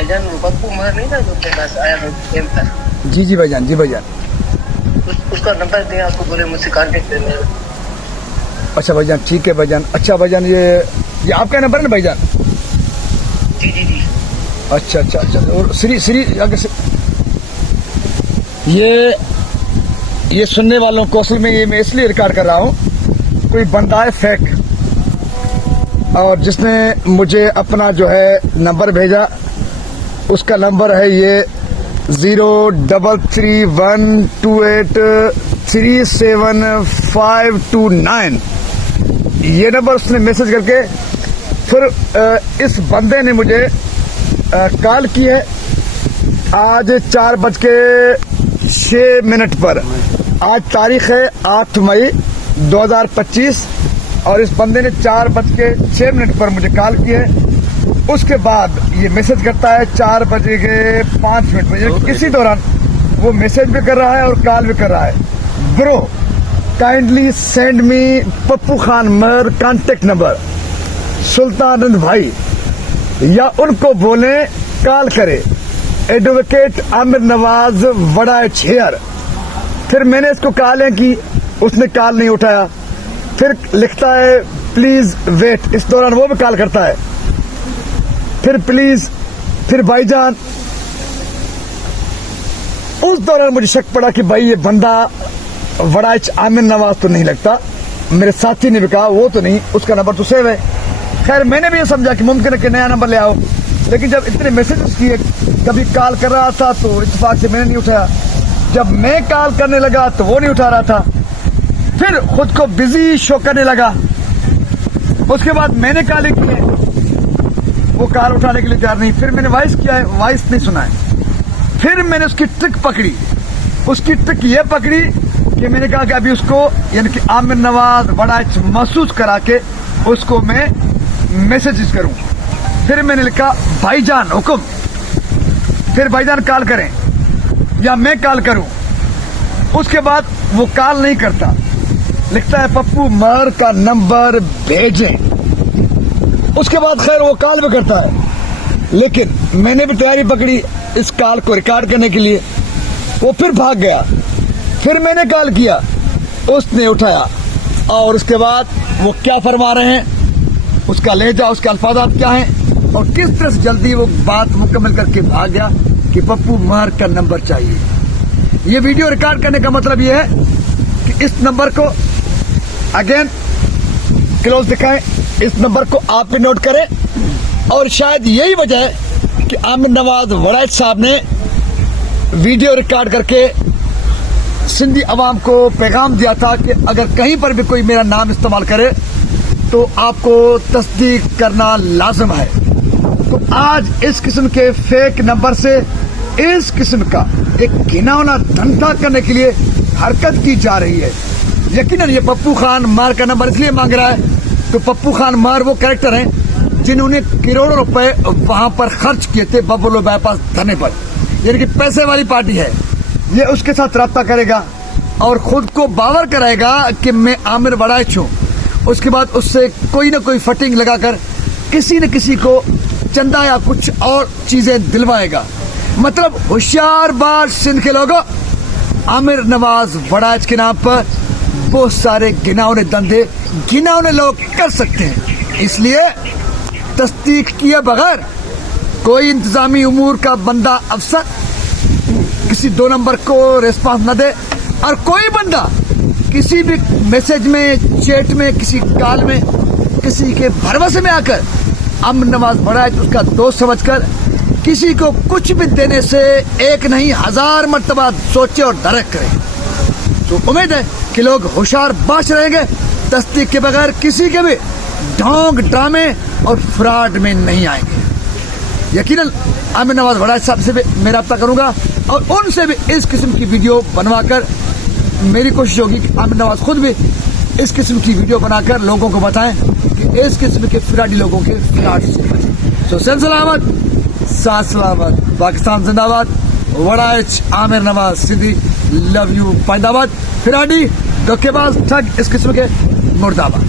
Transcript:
भाईजान वो पप्पू मगर नहीं था जो उसके पास आया था गेम पर। जी जी भाईजान, जी भाईजान। उसका नंबर दिया आपको, बोले मुझसे कांटेक्ट करने। अच्छा भाईजान, ठीक है भाईजान। अच्छा भाईजान, ये आपका नंबर है ना भाईजान? जी जी जी। अच्छा अच्छा अच्छा। और श्री अगर ये सुनने वालों को असल में ये मैं इसलिए रिकॉर्ड कर रहा हूँ, कोई बंदा है फेक और जिसने मुझे अपना जो है नंबर भेजा, उसका नंबर है ये 0331283759। ये नंबर उसने मैसेज करके फिर इस बंदे ने मुझे कॉल की है आज 4:06 पर। आज तारीख है 8 मई 2025 और इस बंदे ने 4:06 पर मुझे कॉल की है। उसके बाद ये मैसेज करता है 4:05 पर। इसी दौरान वो मैसेज भी कर रहा है और कॉल भी कर रहा है। Bro kindly send me Pappu Khan मर कांटेक्ट नंबर। सुल्तानंद भाई या उनको बोले कॉल करे, एडवोकेट आमिर नवाज वड़ा छेयर। फिर मैंने इसको कॉल है कि उसने कॉल नहीं उठाया। फिर लिखता है प्लीज वेट। इस दौरान वो भी कॉल करता है। फिर प्लीज, फिर भाईजान। उस दौरान मुझे शक पड़ा कि भाई ये बंदा वड़ाइच आमिर नवाज तो नहीं लगता। मेरे साथी ने भी कहा वो तो नहीं, उसका नंबर तो सेव है। खैर मैंने भी ये समझा कि मुमकिन है कि नया नंबर ले आओ, लेकिन जब इतने मैसेजेस किए, कभी कॉल कर रहा था तो इत्तेफाक से मैंने नहीं उठाया। जब मैं कॉल करने लगा तो वो नहीं उठा रहा था। फिर खुद को बिजी शो करने लगा। उसके बाद मैंने कॉल की है, वो कॉल उठाने के लिए तैयार नहीं। फिर मैंने वॉइस किया है, वॉइस नहीं सुना है। फिर मैंने उसकी ट्रिक पकड़ी। उसकी ट्रिक ये पकड़ी कि मैंने कहा कि अभी उसको यानी कि आमिर नवाज बड़ा महसूस करा के उसको मैं मैसेजेस करूं। फिर मैंने लिखा भाईजान हुक्म। फिर भाईजान कॉल करें या मैं कॉल करूं। उसके बाद वो कॉल नहीं करता, लिखता है पप्पू मर का नंबर भेजें। उसके बाद खैर वो कॉल भी करता है, लेकिन मैंने भी तैयारी पकड़ी इस कॉल को रिकॉर्ड करने के लिए। वो फिर भाग गया। फिर मैंने कॉल किया, उसने उठाया। और उसके बाद वो क्या फरमा रहे हैं, उसका लहजा, उसके अल्फाजात क्या हैं और किस तरह से जल्दी वो बात मुकम्मल करके भाग गया कि पप्पू मर का नंबर चाहिए। ये वीडियो रिकॉर्ड करने का मतलब ये है कि इस नंबर को अगेन क्लोज दिखाएं, इस नंबर को आप भी नोट करें। और शायद यही वजह है कि आमिर नवाज वड़ैच साहब ने वीडियो रिकॉर्ड करके सिंधी अवाम को पैगाम दिया था कि अगर कहीं पर भी कोई मेरा नाम इस्तेमाल करे तो आपको तस्दीक करना लाजम है। तो आज इस किस्म के फेक नंबर से इस किस्म का एक घिनौना धंधा करने के लिए हरकत की जा रही है। यकीनन ये पप्पू खान मार का नंबर इसलिए मांग रहा है तो पप्पू खान मार वो कैरेक्टर हैं जिन्होंने करोड़ों रुपए वहां पर खर्च किए थे बबलो बाईपास धरने पर। यानी कि पैसे वाली पार्टी है। ये उसके साथ रब्ता करेगा और खुद को बावर कराएगा कि मैं आमिर वड़ाइच हूं। उसके बाद उससे कोई ना कोई फटिंग लगाकर किसी न किसी को चंदा या कुछ और चीजें दिलवाएगा। मतलब होशियार बात सिंध के लोगों, आमिर नवाज वड़ाइच के नाम पर बहुत सारे घिनौने धंधे घिनौने लोग कर सकते हैं। इसलिए तस्दीक किए बगैर कोई इंतजामी उमूर का बंदा अफसर किसी 2 नंबर को रिस्पांस न दे और कोई बंदा किसी भी मैसेज में, चैट में, किसी कॉल में, किसी के भरोसे में आकर आमिर नवाज वड़ाइच उसका दोस्त समझकर किसी को कुछ भी देने से एक नहीं 1000 मर्तबा सोचे और दरक करे। तो उम्मीद है कि लोग होशियार बाश रहेंगे, तस्दीक के बगैर किसी के भी ढोंग ड्रामे और फ्रॉड में नहीं आएंगे। यकीनन आमिर नवाज वड़ाइच साहब से भी मैं रब्ता करूंगा और उनसे भी इस किस्म की वीडियो बनवाकर मेरी कोशिश होगी कि आमिर नवाज खुद भी इस किस्म की वीडियो बनाकर लोगों को बताएं कि इस किस्म के फ्रॉडी लोगों के फ्रॉड से बचें। तो सर सलामत, साथ सलामत, पाकिस्तान जिंदाबाद, वड़ाइच आमिर नवाज सिंधी, लव यू, पाइंदाबाद, फ्रॉडी, धोखेबाज, ठग, इस किस्म के मुर्दाबाद।